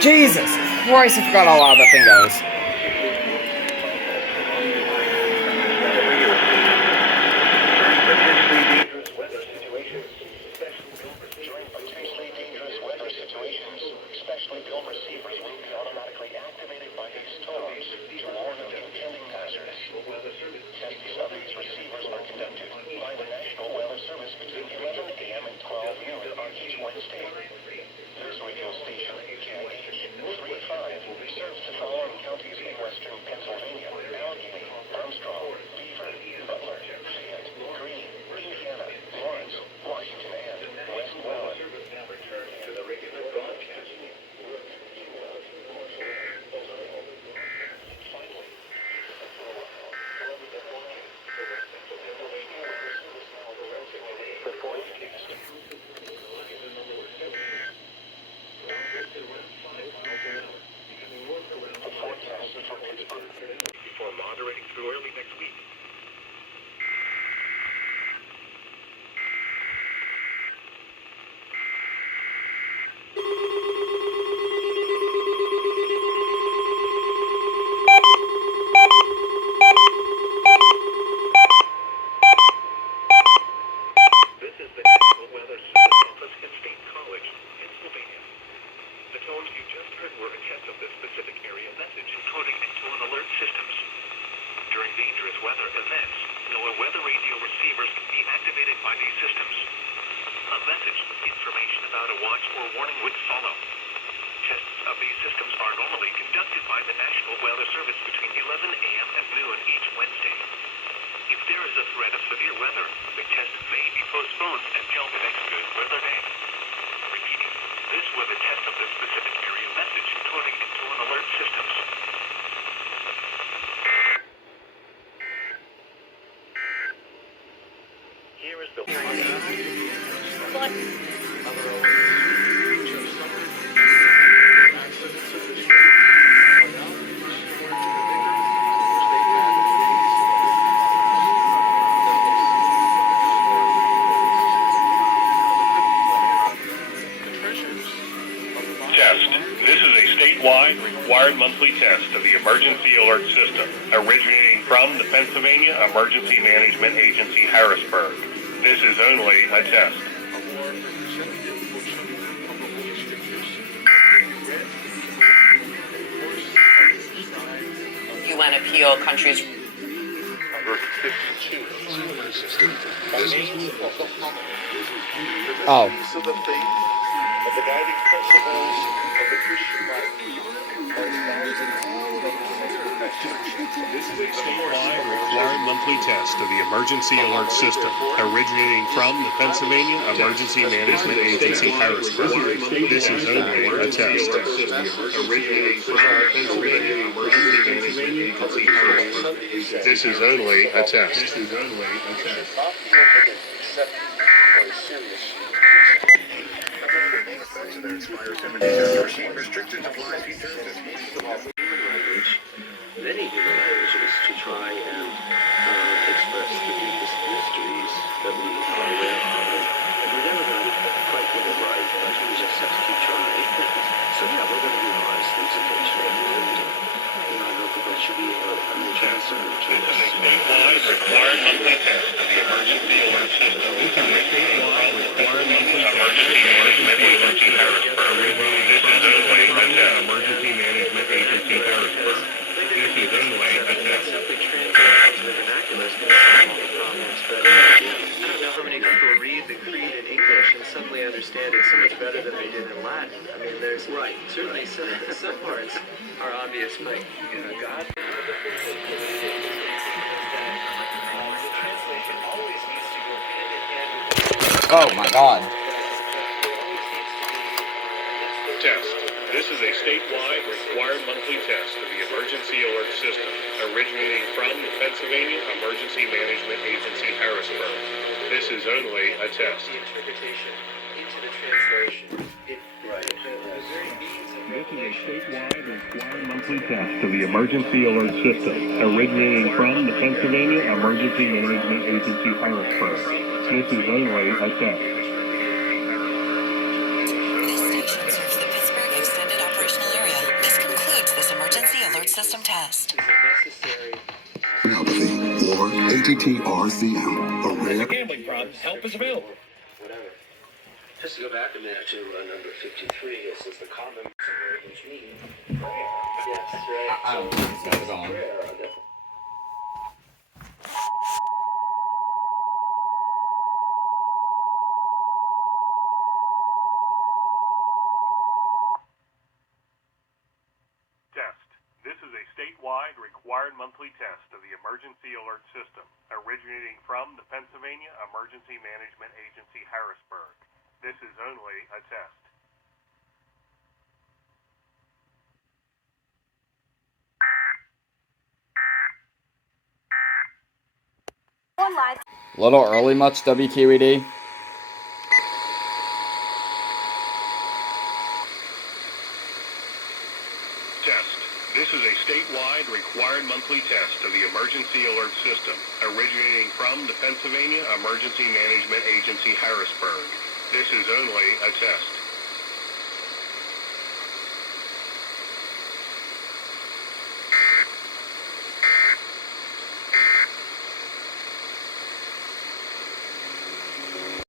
Jesus Christ, I forgot how loud that thing goes. Before moderating through early next week. This is the National Weather Service Office at State College, Pennsylvania. The tones you just heard were a test of this specific area message encoding into an alert systems. During dangerous weather events, NOAA weather radio receivers can be activated by these systems. A message with information about a watch or warning would follow. Tests of these systems are normally conducted by the National Weather Service between 11 a.m. and noon each Wednesday. If there is a threat of severe weather, the test may be postponed until the next good weather day. Repeating, this was a test of this specific area message encoding into an alert systems. Here is the Test. This is a statewide required monthly test of the emergency alert system, originating from the Pennsylvania Emergency Management Agency, Harrisburg. This is only a test. UN appeal countries. Oh. Of the guiding principles of the Christian life. This is a statewide required monthly test of the emergency alert system, originating from the Pennsylvania Emergency Management Agency, Harrisburg. This is only a test. Originating from the Pennsylvania Emergency Management Agency, Harrisburg. This is only a test. This is only a test. That expires 70 cents. Restricted supply features and uses of human language, many human languages, to try and express the deepest mysteries that we are aware of. And we're never going to quite get it right, but we just have to keep trying. So yeah, we're going to revise things occasionally. And I hope that that should be a new chance to this is a statewide required monthly test of the emergency alert system. This is a statewide required monthly emergency management agency, Harrisburg. This is only a test. Emergency management agency, Harrisburg. This is only a test. Simply translate to the vernacular is going to solve all the problems, but I don't know how many people read the creed in English and suddenly understand it so much better than they did in Latin. I mean, there's certainly some parts are obvious, but God. Oh my God. Test. This is a statewide required monthly test of the emergency alert system, originating from the Pennsylvania Emergency Management Agency, Harrisburg. This is only a test. The interpretation into the translation. This is a statewide required monthly test of the emergency alert system, originating from the Pennsylvania Emergency Management Agency, Harrisburg. This is only a test. This station serves the Pittsburgh Extended Operational Area. This concludes this emergency alert system test. Neuropathy or ATTR-CM, a rare Gambling problem. Help is available. Whatever. Just to go back a minute to number 53, it says the common which means. Yes, right. I don't think this goes on. Test. This is a statewide required monthly test of the emergency alert system, originating from the Pennsylvania Emergency Management Agency, Harrisburg. This is only a test. Little early much, WQED? Test. This is a statewide required monthly test of the emergency alert system, originating from the Pennsylvania Emergency Management Agency, Harrisburg. This is only a test.